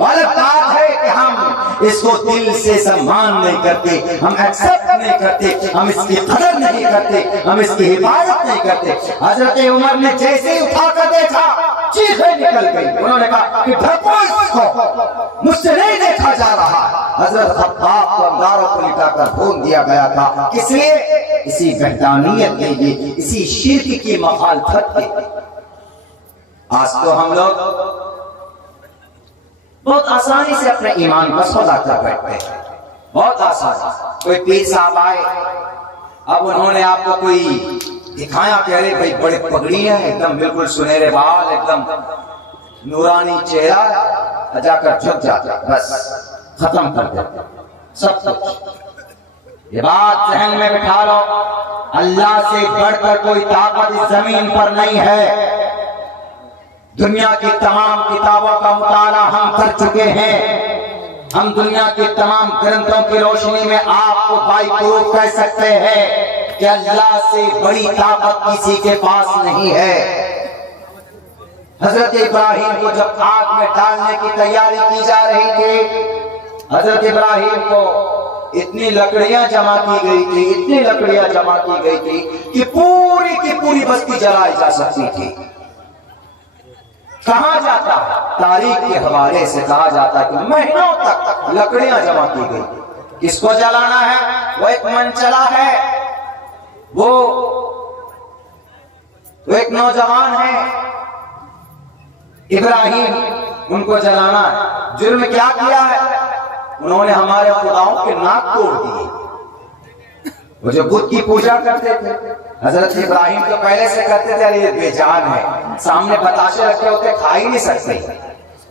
غلط بات ہے کہ ہم اس کو دل سے سمان نہیں کرتے، ہم ایکسپٹ نہیں کرتے، ہم اس کی قدر نہیں کرتے، ہم اس کی حفاظت نہیں کرتے۔ حضرت عمر نے جیسے ہی اٹھا کر دیکھا چیخیں نکل گئی، انہوں نے کہا کہ ڈھکو اس کو، مجھ سے نہیں دیکھا جا رہا۔ حضرت خطاب کو انداروں کو لٹا کر بھون دیا گیا تھا، کس لیے؟ اسی وحدانیت کے لیے، اسی شرک کی مخالفت کے لیے۔ آج تو ہم لوگ بہت آسانی سے اپنے ایمان کا سودا کر بیٹھتے ہیں، بہت آسانی۔ کوئی پیر صاحب آئے، اب انہوں نے آپ کو کوئی دکھایا کہ ارے بھائی بڑے پگڑی ہیں، ایک دم بالکل سنہرے بال، ایک دم نورانی چہرہ، جا کر جھک جاتا، بس ختم کر دیتا سب کچھ۔ یہ بات ذہن میں بٹھا لو، اللہ سے بڑھ کر کوئی طاقت اس زمین پر نہیں ہے۔ دنیا کی تمام کتابوں کا مطالعہ ہم کر چکے ہیں، ہم دنیا کے تمام گرنتھوں کی روشنی میں آپ کو بائی پروف کہہ سکتے ہیں کہ اللہ سے بڑی طاقت کسی کے پاس نہیں ہے۔ حضرت ابراہیم کو جب آگ میں ڈالنے کی تیاری کی جا رہی تھی، حضرت ابراہیم کو اتنی لکڑیاں جمع کی گئی تھی، اتنی لکڑیاں جمع کی گئی تھی کہ پوری کی پوری بستی جلائی جا سکتی تھی۔ کہا جاتا ہے، تاریخ کے حوالے سے کہا جاتا ہے کہ مہینوں تک لکڑیاں جمع کی گئی۔ کس کو جلانا ہے؟ وہ ایک منچلا ہے، وہ ایک نوجوان ہے، ابراہیم، ان کو جلانا ہے۔ جرم کیا کیا ہے؟ انہوں نے ہمارے خداؤں کے ناک توڑ دیے، وہ جو بت کی پوجا کرتے تھے۔ حضرت ابراہیم تو پہلے سے کرتے تھے، یہ بے جان ہے، سامنے بتاشے رکھے ہوتے، کھا ہی نہیں سکتے۔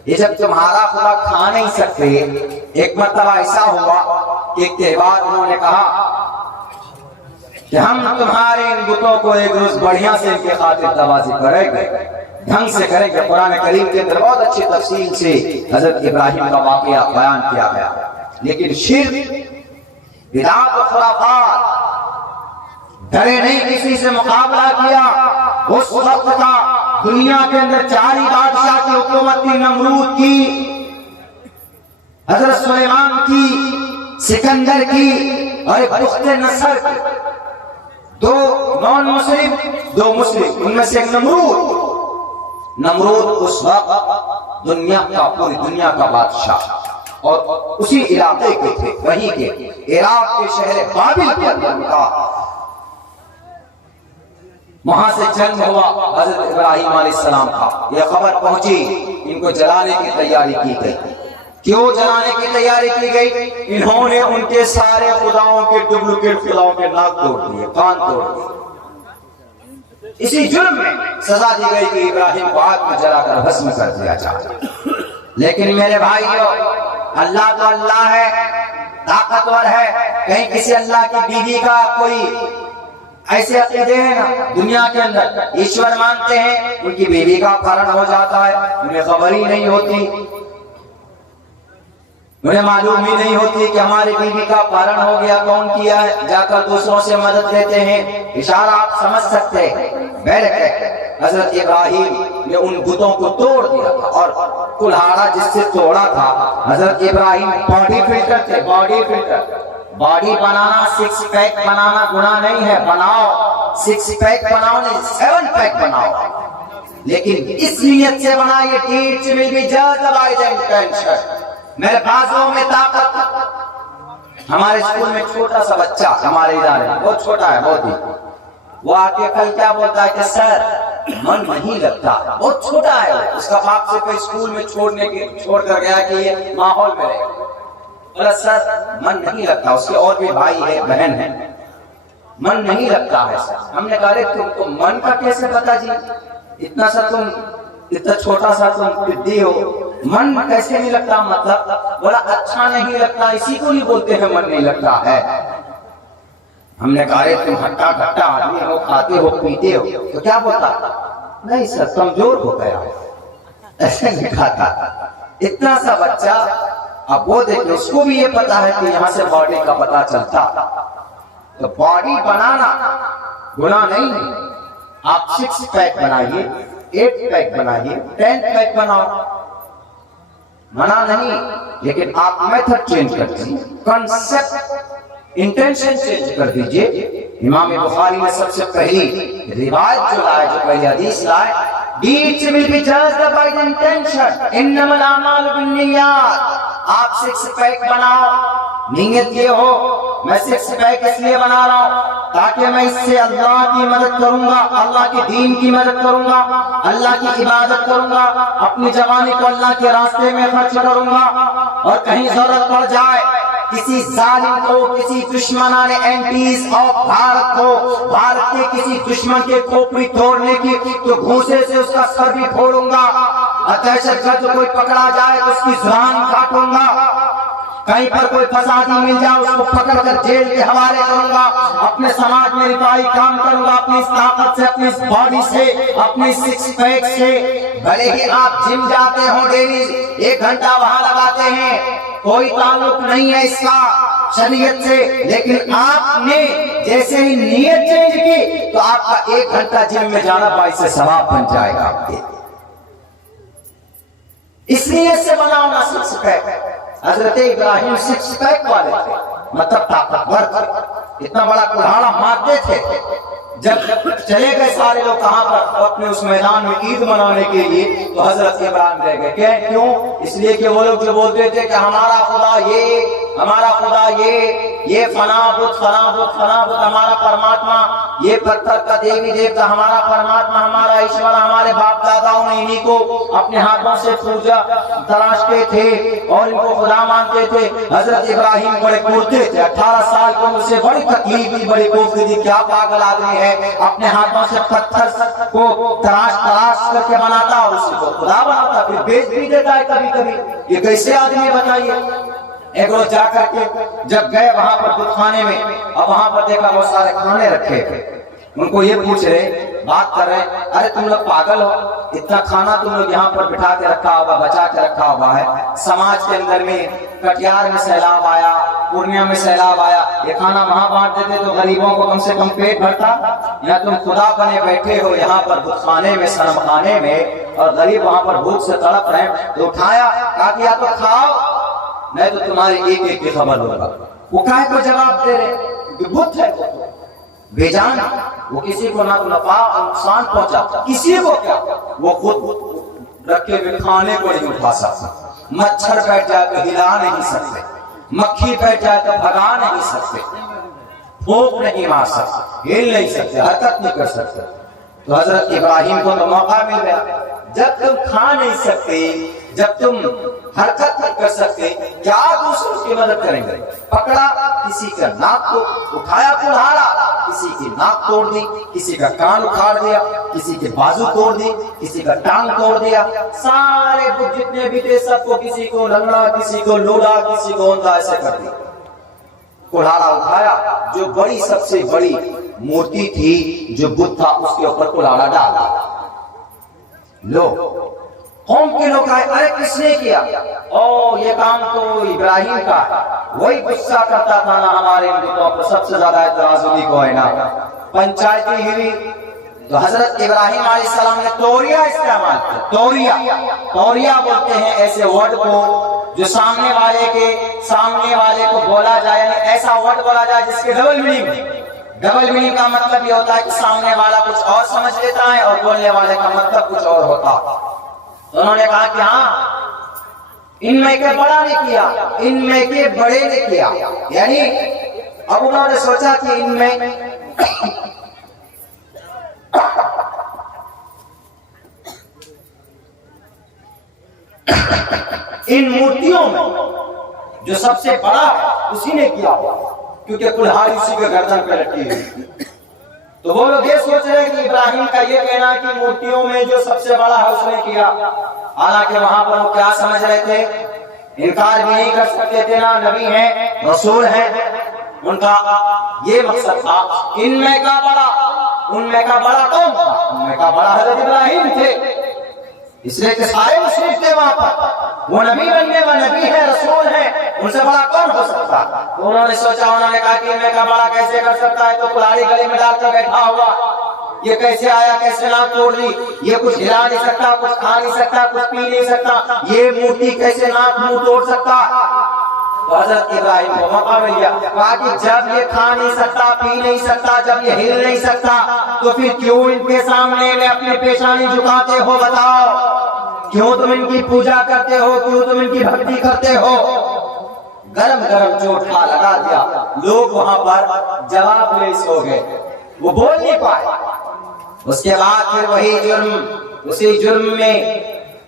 یہ جب تمہارا خدا کھا نہیں سکتے، ایک مرتبہ ایسا ہوا کہ ایک تہوار انہوں نے کہا کہ ہم تمہارے ان بتوں کو ایک روز بڑھیا سے ان کے خاطر توازی کریں گے، ڈھنگ سے کریں گے۔ قرآن کریم کے اندر بہت اچھی تفصیل سے حضرت ابراہیم کا واقعہ بیان کیا گیا، لیکن شرک، بدعت و خرافات، ڈرے نہیں کسی سے مقابلہ کیا۔ اس وقت کا دنیا کے اندر 4 بادشاہ کی حکومت تھی، نمرود کی، حضرت سلیمان کی، سکندر کی، اور بخت نصر کی۔ 2 نان مسلم، 2 مسلم، ان میں سے ایک نمرود اس وقت دنیا کا، پوری دنیا کا بادشاہ، اور اسی علاقے کے تھے، وہیں کے عراق کے شہر بابل کے اندر تھا۔ وہاں سے جنگ ہوا، حضرت ابراہیم علیہ السلام کا یہ خبر پہنچی، ان کو جلانے کی تیاری کی گئی۔ کیوں جلانے کی تیاری کی گئی؟ انہوں نے ان کے سارے خداؤں کے ڈپلیکیٹ خداؤں کے ناک توڑ دیے، کان توڑ دیے۔ اسی جرم میں سزا دی گئی کہ ابراہیم کو آگ میں جلا کر بھسم کر دیا جائے۔ لیکن میرے بھائیو، اللہ تو اللہ ہے، طاقتور ہے۔ کہیں کسی اللہ کی بیوی کا کوئی ایسے عقیدے ہیں نا دنیا کے اندر، ایشور مانتے ہیں، ان کی بیوی کا اپہرن ہو جاتا ہے، انہیں خبر ہی نہیں ہوتی، انہیں معلوم ہی نہیں ہوتی کہ ہماری بیوی کا اپہرن ہو گیا، کون کیا ہے، جا کر دوسروں سے مدد لیتے ہیں۔ اشارہ آپ سمجھ سکتے ہیں۔ حضرت ابراہیم نے ان بتوں کو توڑ دیا تھا، اور کلہاڑا جس سے توڑا تھا، حضرت ابراہیم باڈی فلٹر تھے، باڈی فلٹر۔ باڈی بنانا، 6 پیک بنانا گناہ نہیں ہے، بناؤ، 6 پیک بناؤ نہیں، 7 پیک بناؤ، لیکن اس نیت سے بنائیے ٹیٹ سے بھی جلد دبائی جائیں ٹینشن۔ میرے بازوں میں طاقت۔ ہمارے اسکول میں چھوٹا سا بچہ، ہمارے ادارے میں بہت چھوٹا ہے، بہت ہی، وہ آ کے کل کیا بولتا ہے کہ سر من نہیں لگتا، بہت چھوٹا ہے، اس کا باپ سے کوئی اسکول میں چھوڑ کر گیا کہ یہ ماحول میں رہے، بولا سر من نہیں لگتا، اس کے اور بھی بھائی ہے، بہن ہے، من نہیں لگتا ہے سر۔ ہم نے کہا تم کو من کا کیسے پتا جی، اتنا سا تم، اتنا چھوٹا سا تم پدی ہو، من کیسے نہیں لگتا؟ مطلب بولا اچھا نہیں لگتا، اسی کو نہیں بولتے ہیں من نہیں لگتا ہے۔ ہم نے کہا تم ہٹا کھٹا آدمی ہو، کھاتے ہو پیتے ہو، تو کیا بولتا؟ نہیں سر کمزور ہو گیا، ایسے نہیں کھاتا۔ اتنا سا بچہ، اب وہ دیکھیں اس کو بھی یہ پتا ہے کہ یہاں سے باڈی کا پتا چلتا، تو باڈی بنانا گناہ نہیں ہے۔ آپ 6 پیک بنائیے، 8 پیک بنائیے، 10 پیک بناؤ، منع نہیں، لیکن آپ میتھڈ چینج کر دیجیے، کنسپٹ انٹینشن چینج کر دیجئے۔ امام بخاری نے سب سے پہلی روایت جو لائے، جو پہلی حدیث لائے، deeds will be judged by the intention، انما الاعمال بالنیات۔ آپ سکس پیک بناؤ، نیت یہ ہو میں سکس پیک اس لیے بنا رہا ہوں تاکہ میں اس سے اللہ کی مدد کروں گا، اللہ کے دین کی مدد کروں گا، اللہ کی عبادت کروں گا، اپنی جوانی کو اللہ کے راستے میں خرچ کروں گا، اور کہیں ضرورت پڑ جائے کسی ظالم کو، کسی دشمنان اینٹیز آف بھارت کو، بھارت کے کسی دشمن کے کھوپڑی توڑنے کی، تو گھوسے سے اس کا سر بھی پھوڑوں گا، اور دہشت گرد کوئی پکڑا جائے تو اس کی زبان کاٹوں گا، کہیں پر کوئی فسادی مل جائے اس کو پکڑ کر جیل کے حوالے کروں گا، اپنے سماج میں رفاہی کام کروں گا، اپنی اس طاقت سے، اپنی اس باڈی سے، اپنی سکس پیک سے۔ بھلے ہی آپ جم جاتے ہوں، ڈیلی 1 گھنٹہ وہاں لگاتے ہیں، کوئی تعلق نہیں ہے اس کا شریعت سے، لیکن آپ نے جیسے ہی نیت چینج کی تو آپ کا 1 گھنٹہ جم میں جانا باعث ثواب بن جائے گا آپ کے۔ اس لیے سے بناؤ نا سکس پیک۔ حضرت ابراہیم سکس پیک والے تھے، مطلب طاقتور تھے، اتنا بڑا کلہاڑا مارتے تھے۔ جب چلے گئے سارے لوگ کہاں پر؟ اپنے اس میدان میں عید منانے کے لیے، تو حضرت ابراہیم رہ گئے۔ کیوں؟ اس لیے کہ وہ لوگ جو بولتے تھے کہ ہمارا خدا یہ، ہمارا خدا یہ فنا بت، فنا بت، فنا بت، ہمارا پرماتما یہ پتھر کا دیوی دیوتا، ہمارا پرماتما، ہمارا ایشور، ہمارے باپ داداؤں نے انہی کو اپنے ہاتھوں سے پوجا تراشتے تھے اور ان کو خدا مانتے تھے۔ حضرت ابراہیم بڑے کوڑتے تھے، 18 سال کی عمر سے بڑی تکلیف دی، بڑی کوفتی دی، کیا پاگل آدمی ہے، اپنے ہاتھوں سے پتھر کو تراش کر کے بناتا اور اسی کو خدا بناتا، پھر بیچ بھی دیتا ہے کبھی کبھی۔ یہ کیسے آدمی بتائیے؟ ایک روز جا کر کے جب گئے وہاں پر بت خانے میں، اور وہاں پر دیکھا بہت سارے کھانے رکھے تھے، ان کو یہ پوچھ رہے، بات کر رہے، ارے تم لوگ پاگل ہو، اتنا کھانا تم لوگ یہاں پر بٹھا کے رکھا ہوگا، بچا کے رکھا ہوا ہے، سماج کے اندر میں کٹیہار میں سیلاب آیا، پورنیہ میں سیلاب آیا، یہ کھانا وہاں بانٹ دیتے تو غریبوں کو کم سے کم پیٹ بھرتا، یا تم خدا بنے بیٹھے ہو یہاں پر بت خانے میں، صنم خانے میں، اور غریب وہاں پر بھوک سے تڑپ رہے ہیں، تو اٹھایا، کہا کہ یا تو کھاؤ نہیں تو تمہاری ایک ایک کی خبر ہوگا۔ وہ کہے کو جواب دے رہے کہ بت ہے بے جان، وہ کسی کو نہ نفع اور نقصان پہنچا، کسی کو کیا، وہ خود رکھے ہوئے کھانے کو نہیں اٹھا سکتا، مچھر بیٹھ جائے تو ہلا نہیں سکتے، مکھی بیٹھ جائے تو بھگا نہیں سکتے، پھونک نہیں مار سکتے، ہل نہیں سکتے، حرکت نہیں کر سکتے۔ تو حضرت ابراہیم کو تو موقع مل گیا، جب تم کھا نہیں سکتے، جب تم حرکت نہیں کر سکتے، کیا دوسروں کی مدد کریں گے؟ پکڑا کسی کا ناک کو، اٹھایا کلہاڑا، کسی کی ناک توڑ دی، کسی کا کان اکھاڑ دیا، کسی کے بازو توڑ دی، کسی کا ٹانگ توڑ دیا، سارے بت جتنے بھی تھے سب کو، کسی کو لنگڑا، کسی کو لولا، کسی کو اندھا، ایسے کر دیا۔ کلہاڑا اٹھایا، جو بڑی سب سے بڑی مورتی تھی، جو بت تھا، اس کے اوپر کلہاڑا ڈال دیا۔ لو قوم کے لوگ آئے، ارے کس نے کیا؟ او یہ کام تو ابراہیم کا ہے، وہی غصہ کرتا تھا نا ہمارے ان بتوں پر، سب سے زیادہ اعتراض انہی کو ہے نا۔ پنچایتی ہوئی تو حضرت ابراہیم علیہ السلام نے توریہ استعمال کیا۔ توریہ بولتے ہیں ایسے ورڈ کو جو سامنے والے کو بولا جائے، یعنی ایسا ورڈ بولا جائے جس کے ڈبل میننگ کا مطلب یہ ہوتا ہے کہ سامنے والا کچھ اور سمجھ لیتا ہے اور بولنے والے کا مطلب کچھ اور ہوتا۔ تو انہوں نے کہا کہ ہاں ان میں کے بڑا نے کیا، ان میں کے بڑے نے کیا، یعنی اب انہوں نے سوچا کہ ان میں ان مورتیوں میں جو سب سے بڑا ہے اسی نے کیا، کیونکہ کلہاڑی اسی کے گردن پہ رکھی ہے۔ تو وہ لوگ یہ سوچ رہے کہ ابراہیم کا یہ کہنا کہ مورتیوں میں جو سب سے بڑا ہے اس نے کیا، حالانکہ وہاں پر وہ کیا سمجھ رہے تھے؟ انکار بھی نہیں کر سکتے تھے نا، نبی ہیں، رسول ہیں، ان کا یہ مقصد تھا ان میں کا بڑا کون تھا؟ ان میں کا بڑا حضرت ابراہیم تھے، اس لیے کہ سارے مشرک تھے وہاں پر، وہ نبی بننے والے نبی ہیں، رسول ہیں، ان سے بڑا کون ہو سکتا؟ تو انہوں نے سوچا، انہوں نے کہا کہ ان میں کا بڑا کیسے کر سکتا ہے؟ تو کلہاڑی گلے میں ڈال کر بیٹھا ہوا، یہ کیسے آیا, کیسے ناک توڑ دی, یہ کچھ ہلا نہیں سکتا, کچھ کھا نہیں سکتا, کچھ پی نہیں سکتا, یہ مورتی کیسے ناک منہ توڑ سکتا. تو حضرت ابراہیم کو موقع مل گیا, کہا کہ جب یہ کھا نہیں سکتا, پی نہیں سکتا, جب یہ ہل نہیں سکتا, تو پھر کیوں ان کے سامنے میں اپنی پیشانی جھکاتے ہو؟ بتاؤ, کیوں تم ان کی پوجا کرتے ہو, کیوں تم ان کی بھکتی کرتے ہو؟ گرم گرم چوٹھا لگا دیا. لوگ وہاں پر جواب لیس ہو گئے, وہ بول نہیں پائے. اس کے بعد پھر وہی جرم, اسی جرم میں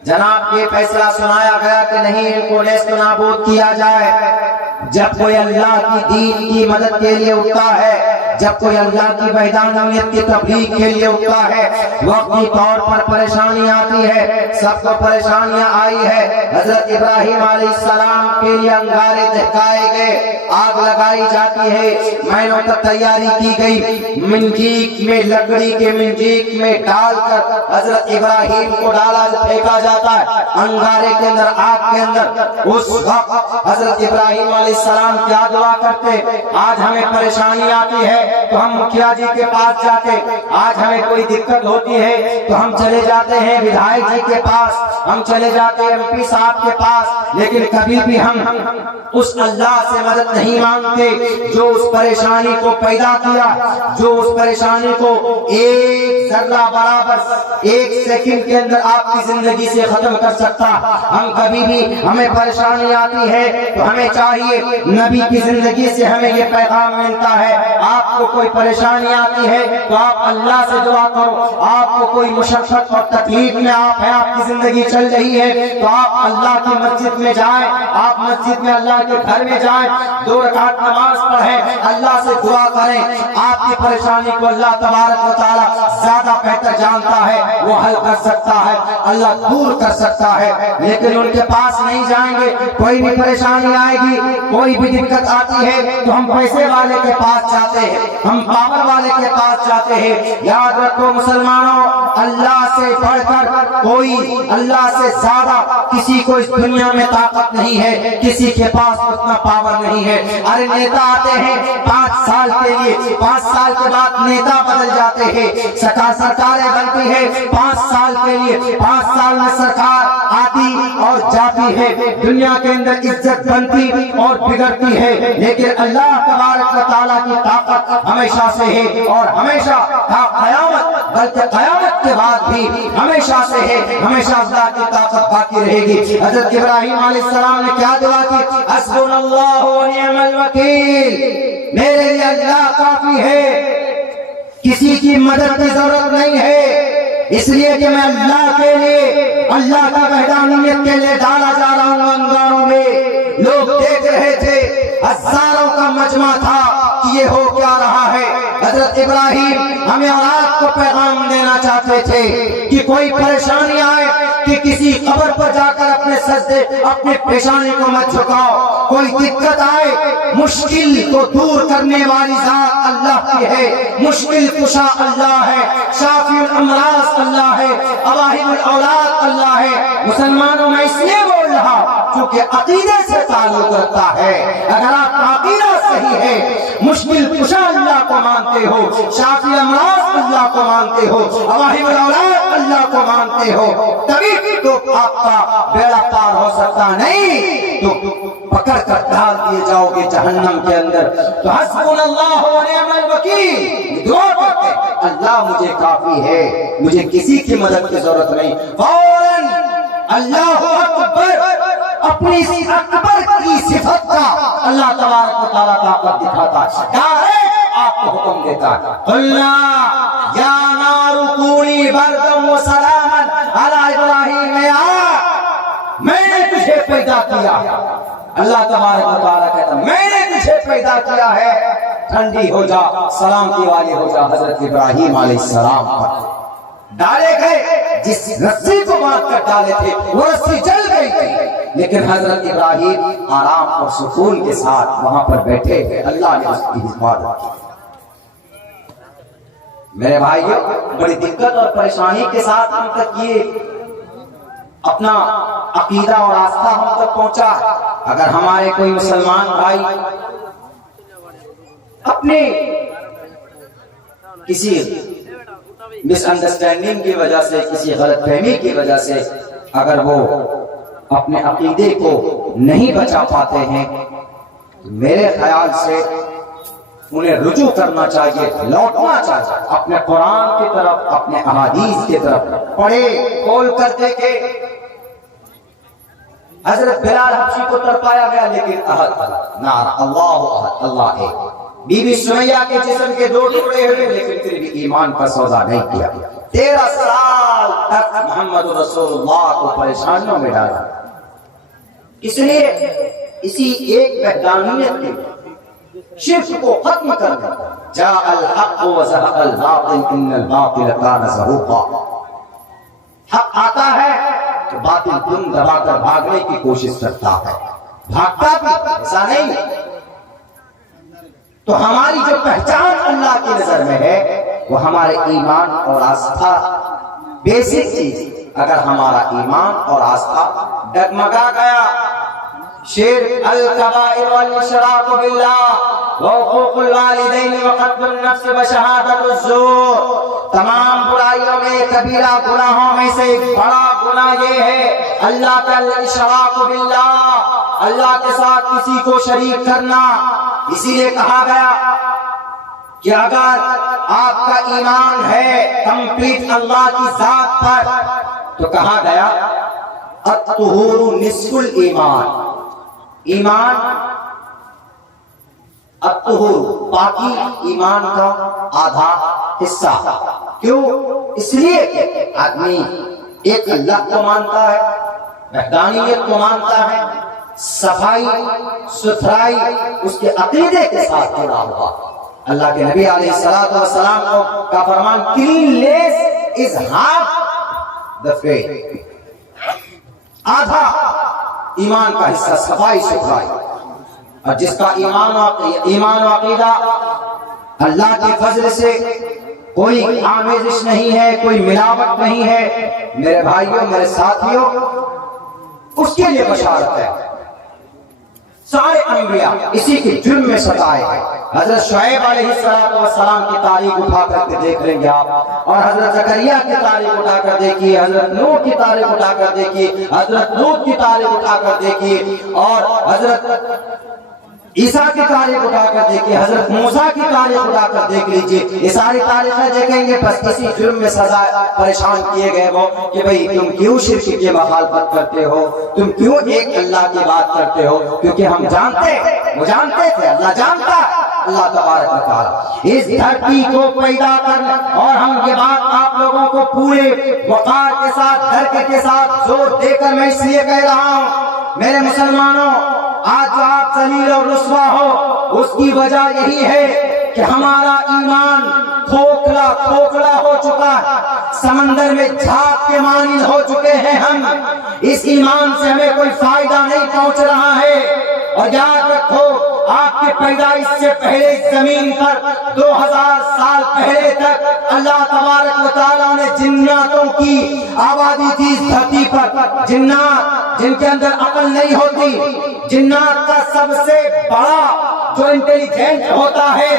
جناب یہ فیصلہ سنایا گیا کہ نہیں, ان کو نیست و نابود کیا جائے. جب کوئی اللہ کی دین کی مدد کے لیے اٹھتا ہے, جب کوئی اللہ کی وحدانیت کی تبلیغ کے لیے اٹھتا ہے, وقتی طور پر پریشانی آتی ہے, سب کو پریشانیاں آئی ہے. حضرت ابراہیم علیہ السلام کے لیے انگارے دہکائے گئے, آگ لگائی جاتی ہے, مہینوں تک تیاری کی گئی. منجیک میں, لکڑی کے منجیک میں ڈال کر حضرت ابراہیم کو ڈالا پھینکا جاتا ہے انگارے کے اندر, آگ کے اندر. اس وقت حضرت ابراہیم علیہ السلام کیا دعا کرتے, آج ہمیں پریشانی آتی ہے تو ہم مکھیا جی کے پاس جاتے, آج ہمیں کوئی دقت ہوتی ہے تو ہم چلے جاتے ہیں ودھائک جی کے پاس, ہم چلے جاتے ہیں ایم پی صاحب کے پاس, لیکن کبھی بھی ہم اس اللہ سے مدد نہیں مانگتے جو اس پریشانی کو پیدا کیا, جو اس پریشانی کو ایک ذرہ برابر ایک سیکنڈ کے اندر آپ کی زندگی سے ختم کر سکتا. ہم کبھی بھی, ہمیں پریشانی آتی ہے تو ہمیں چاہیے, نبی کی زندگی سے ہمیں یہ پیغام ملتا ہے, آپ کو کوئی پریشانی آتی ہے تو آپ اللہ سے دعا کرو. آپ کو کوئی مشقت اور تکلیف میں آپ ہیں, آپ کی زندگی چل رہی ہے تو آپ اللہ کی مسجد میں جائیں, آپ مسجد میں اللہ کے گھر میں جائیں, 2 رکعت نماز پڑھیں, اللہ سے دعا کریں. آپ کی پریشانی کو اللہ تبارک و تعالی زیادہ بہتر جانتا ہے, وہ حل کر سکتا ہے, اللہ دور کر سکتا ہے. لیکن ان کے پاس نہیں جائیں گے, کوئی بھی پریشانی آئے گی, کوئی بھی دقت آتی ہے تو ہم پیسے والے کے پاس جاتے ہیں, ہم پاور والے کے پاس جاتے ہیں. یاد رکھو مسلمانوں, اللہ سے بڑھ کر کوئی, اللہ سے زیادہ کسی کو اس دنیا میں طاقت نہیں ہے, کسی کے پاس اتنا پاور نہیں ہے. ارے نیتا آتے ہیں 5 سال کے لیے, 5 سال کے بعد نیتا بدل جاتے ہیں, سرکاریں بنتی ہے 5 سال کے لیے, 5 سال میں سرکار آتی اور جاتی ہے, دنیا کے اندر عزت بنتی اور بگڑتی ہے. لیکن اللہ تبارک و تعالیٰ کی طاقت ہمیشہ سے ہے اور ہمیشہ قیامت, بلکہ قیامت کے بعد بھی ہمیشہ سے ہے, ہمیشہ اللہ کی طاقت باقی رہے گی. حضرت ابراہیم علیہ السلام نے کیا دعا کی, حسبنا اللہ و نعم الوکیل, میرے لیے اللہ کافی ہے, کسی کی مدد کی ضرورت نہیں ہے, اس لیے کہ میں اللہ کے لیے, اللہ کی وحدانیت کے لیے ڈالا جا رہا ہوں انگاروں میں. لوگ دیکھ رہے تھے, ہزاروں کا مجمع تھا کہ یہ ہو کیا رہا ہے. حضرت ابراہیم ہمیں اولاد کو پیغام دینا چاہتے تھے کہ کوئی پریشانی آئے کہ کسی قبر پر جا کر اپنے سجدے, اپنے پیشانی کو مت جھکاؤ. کوئی دقت آئے, مشکل کو دور کرنے والی ذات اللہ کی ہے, مشکل کشا اللہ ہے, شافی الامراض اللہ ہے, اواہب الاولاد اللہ ہے. مسلمانوں میں اس لیے بول رہا کیونکہ عقیدے سے تعلق رکھتا ہے. اگر آپ کا عقیدہ صحیح ہے, مشکل کشا اللہ کو مانتے ہو, شافی الامراض اللہ کو مانتے ہو, اواہب الاولاد اللہ کو مانتے ہو, تبھی تو آپ کا بیڑا پار ہو سکتا. نہیں تو پکڑ کر ڈال دیے جاؤ گے جہنم کے اندر. تو حسبنا اللہ و نعم الوکیل, دعا کرتے اللہ مجھے کافی ہے, مجھے کسی کی مدد کی ضرورت نہیں. فوراً اللہ اکبر, اپنی اکبر کی صفت کا اللہ تبارک و تعالیٰ طاقت دکھاتا ہے, ڈائریکٹ آپ کو حکم دیتا ہے, قلنا یا نار کونی بردم و سلاما علی ابراہیم, میں نے تجھے پیدا کیا. اللہ تبارک و تعالیٰ کہتا ہے میں نے تجھے پیدا کیا ہے, ٹھنڈی ہو جا, سلامتی والی ہو جا. حضرت ابراہیم علیہ السلام پر ڈالے گئے, جس رسی کو باندھ کر ڈالے تھے وہ رسی جل گئی تھی, لیکن حضرت ابراہیم آرام اور سکون کے ساتھ وہاں پر بیٹھے, اللہ نے اس کی حفاظت کی. میرے بھائیوں, بڑی دقت اور پریشانی کے ساتھ ہم تک یہ اپنا عقیدہ اور آستھا ہم تک پہنچا. اگر ہمارے کوئی مسلمان بھائی اپنے کسی مس انڈرسٹینڈنگ کی وجہ سے، کسی غلط فہمی کی وجہ سے اگر وہ اپنے عقیدے کو نہیں بچا پاتے ہیں، میرے خیال سے انہیں رجوع کرنا چاہیے، لوٹنا چاہیے اپنے قرآن کی طرف، اپنے احادیث کی طرف، پڑھے کھول کر دیکھے۔ حضرت بلال حبشی کو تڑپایا گیا لیکن احد نعرہ اللہ احد، اللہ ایک۔ بی بی سمیہ کے جسم کے 2 ٹکڑے ہوئے لیکن پھر بھی ایمان کا سودا نہیں کیا۔ 13 سال تک محمد رسول اللہ کو پریشانیوں میں ڈالا، اس لیے اسی ایک وحدانیت کے شرک کو ختم کر دیا۔ جاء الحق وزهق الباطل ان الباطل كان زهوقا۔ حق آتا ہے تو باطل دم دبا کر بھاگنے کی کوشش کرتا ہے، بھاگتا بھی ایسا نہیں۔ تو ہماری جو پہچان اللہ کی نظر میں ہے وہ ہمارے ایمان اور آستھا، بیسک چیز۔ اگر ہمارا ایمان اور آستھا ڈگمگا گیا، شرک، الکبائر والاشراک باللہ وحقوق الوالدین وقتل النفس وشہادت الزور، تمام برائیوں میں کبیرہ گناہوں میں سے ایک بڑا گناہ یہ ہے اللہ کا الاشراک باللہ، اللہ کے ساتھ کسی کو شریک کرنا۔ اسی لیے کہا گیا کہ اگر آپ کا ایمان ہے کمپلیٹ اللہ کی ذات پر تو کہا گیا الطہور نصف الایمان، ایمان الطہور پاکی ایمان کا آدھا حصہ۔ کیوں؟ اس لیے کہ آدمی ایک اللہ کو مانتا ہے، وحدانیت کو مانتا ہے، صفائی ستھرائی اس کے عقیدے کے ساتھ جڑا ہوا۔ اللہ کے نبی علیہ السلام کا فرمان cleanliness is half the faith، آدھا ایمان کا حصہ صفائی ستھرائی۔ اور جس کا ایمان و عقیدہ اللہ کے فضل سے کوئی آمیزش نہیں ہے، کوئی ملاوٹ نہیں ہے، میرے بھائیوں میرے ساتھیوں، اس کے لیے بشارت ہے۔ سارے انبیاء اسی کے جرم میں ستائے ہیں۔ حضرت شعیب علیہ السلام کی تاریخ اٹھا کر کے دیکھ لیں گے آپ، اور حضرت زکریا کی تاریخ اٹھا کر دیکھیے، حضرت نوح کی تاریخ اٹھا کر دیکھیے، حضرت لوط کی تاریخ اٹھا کر دیکھیے، اور حضرت عیسیٰ کی تاریخ اٹھا کر دیکھیے، حضرت موسیٰ کی تاریخ اٹھا کر دیکھ لیجئے۔ یہ ساری تاریخیں دیکھیں گے بس اسی جرم میں سزا پریشان کیے گئے وہ کہ بھئی تم کیوں شرک کی مخالفت کرتے ہو، تم کیوں ایک اللہ کی بات کرتے ہو؟ کیونکہ ہم جانتے، وہ جانتے تھے، اللہ جانتا ہے، اللہ تبارک و تعالی اس دھرتی کو پیدا کرنے، اور ہم یہ بات آپ لوگوں کو پورے وقار کے ساتھ، درک کے ساتھ زور دے کر میں اس لیے کہہ رہا ہوں میرے مسلمانوں، آج جو آپ ذلیل اور رسوا ہو اس کی وجہ یہی ہے کہ ہمارا ایمان کھوکھلا ہو چکا ہے، سمندر میں جھاگ کے مانند ہو چکے ہیں ہم۔ اس ایمان سے ہمیں کوئی فائدہ نہیں پہنچ رہا ہے۔ اور یاد رکھو آپ کی پیدائش سے پہلے زمین پر 2000 سال پہلے تک اللہ تبارک و تعالیٰ نے جناتوں کی آبادی تھی اس دھرتی پر، جنات جن کے اندر عقل نہیں ہوتی۔ جنات کا سب سے بڑا جو انٹیلیجنٹ ہوتا ہے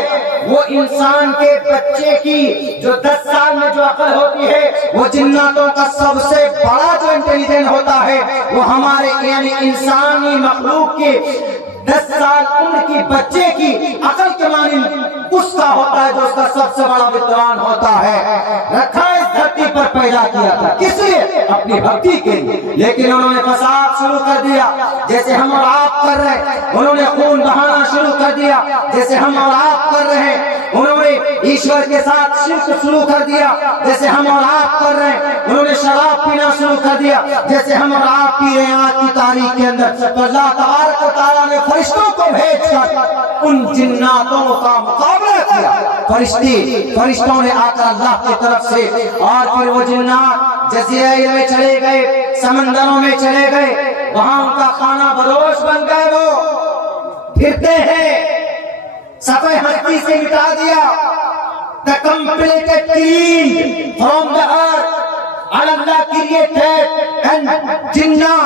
وہ انسان کے بچے کی جو 10 سال میں جو عقل ہوتی ہے، وہ جناتوں کا سب سے بڑا جو انٹیلیجنٹ ہوتا ہے وہ ہمارے یعنی انسانی مخلوق کی 10 سال عمر کی بچے کی عقل کے مانند اس کا ہوتا ہے جو اس کا سب سے بڑا ویدوان ہوتا ہے۔ رکھا اس دھرتی پر پیدا کیا تھا کس لیے؟ اپنی بھکتی کے لیے، لیکن انہوں نے فساد شروع کر دیا جیسے ہم اور آپ کر رہے ہیں، انہوں نے خون بہانا شروع کر دیا جیسے ہم اور آپ کر رہے ہیں، انہوں نے ایشور کے ساتھ شرک شروع کر دیا جیسے ہم اور آپ کر رہے ہیں، انہوں نے شراب پینا شروع کر دیا جیسے ہم اور آپ پی رہے ہیں آج کی تاریخ کے اندر۔ تو اللہ تبارک و تعالیٰ نے فرشتوں کو بھیج کر ان جناتوں کا مقابلہ کیا۔ فرشتوں نے آ کر اللہ کی طرف سے، اور پھر وہ جنات جزیرے میں چلے گئے، سمندروں میں چلے گئے، وہاں ان کا خانہ بدوش بن گئے، وہ پھرتے ہیں، صفحہ ہستی سے مٹا دیا۔ The completed clean from the earth. Allah created and jinnah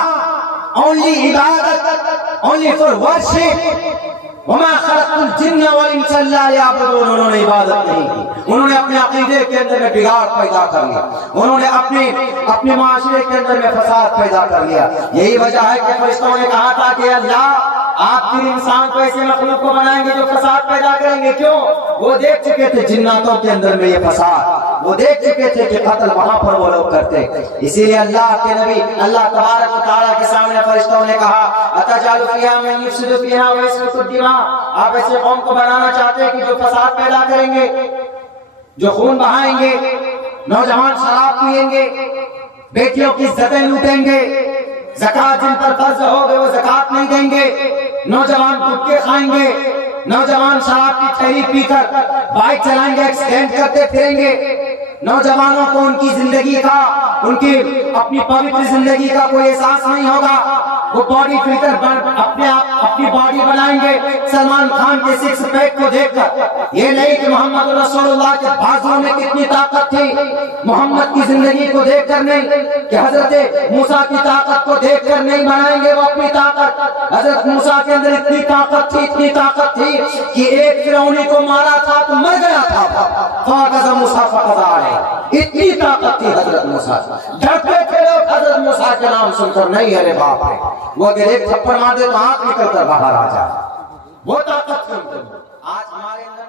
only ibadat, only for worship. وما خلقت الجن والانس الا ليعبدون، انہوں نے عبادت نہیں کی، انہوں نے اپنے عقیدے کے اندر میں بگاڑ پیدا کر لیا، انہوں نے اپنے معاشرے کے اندر میں فساد پیدا کر لیا۔ یہی وجہ ہے کہ فرشتوں نے کہا تھا کہ اللہ آپ پھر انسان کو ایسے مخلوق کو بنائیں گے جو فساد پیدا کریں گے، کیوں؟ وہ دیکھ چکے تھے جناتوں کے اندر میں یہ فساد، وہ دیکھ چکے تھے کہ قتل وہاں پر وہ لوگ کرتے، اسی لیے اللہ کے نبی اللہ تبارک و تعالیٰ کے سامنے فرشتوں نے کہا اتجعل فیہا من یفسد فیہا ویسفک الدماء، آپ ایسے قوم کو بنانا چاہتے ہیں کہ جو فساد پیدا کریں گے، جو خون بہائیں گے، نوجوان شراب پیئیں گے، بیٹیوں کی عزتیں لوٹیں گے، زکوٰۃ جن پر قرض ہوگے وہ زکوٰۃ نہیں دیں گے، نوجوان گٹکے کھائیں گے، نوجوان شراب کی ٹھیلی پی کر بائک چلائیں گے، ایکسیڈنٹ کرتے پھریں گے، نوجوانوں کو ان کی زندگی کا، ان کی اپنی پوتر زندگی کا کوئی احساس نہیں ہوگا، وہ باڈی فلٹر اپنے آپ اپنی باڈی بنائیں گے سلمان خان کے سکس پیک کو دیکھ کر، یہ نہیں کہ محمد رسول اللہ کے بازوؤں میں کتنی طاقت تھی، محمد کی زندگی کو دیکھ کر نہیں، کہ حضرت موسیٰ کی طاقت کو دیکھ کر نہیں بنائیں گے وہ اپنی طاقت، حضرت موسیٰ کے اندر اتنی طاقت تھی کہ ایک فرعونی کو مارا تھا تو مر گیا تھا، فَأَخَذَ مُوسَىٰ فَقَضَىٰ عَلَيْهِ، اتنی طاقت تھی حضرت موسیٰ، ڈرتے تھے لوگ حضرت موسیٰ کے نام سن کر، نہیں ارے باپ ہے، وہ اگر ایک تھپڑ مار دے تو آنکھ نکل کر باہر آ جائے، وہ طاقت تھی ان کے اندر۔ آج ہمارے اندر